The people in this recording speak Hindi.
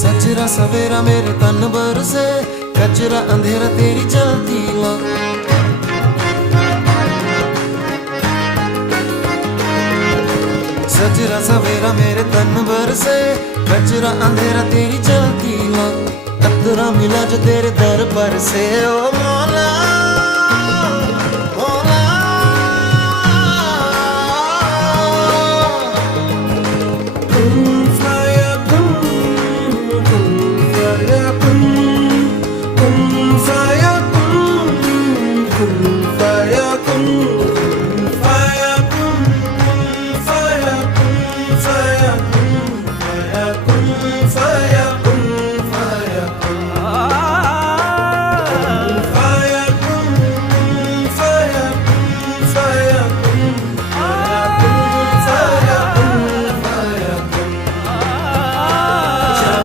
सजरा सवेरा मेरे तन बरसे, कचरा अंधेरा तेरी जलती ला। सजरा सवेरा मेरे तन बरसे, कचरा अंधेरा तेरी जलती ला। अतरा मिला जो तेरे दर पर से, ओ मौला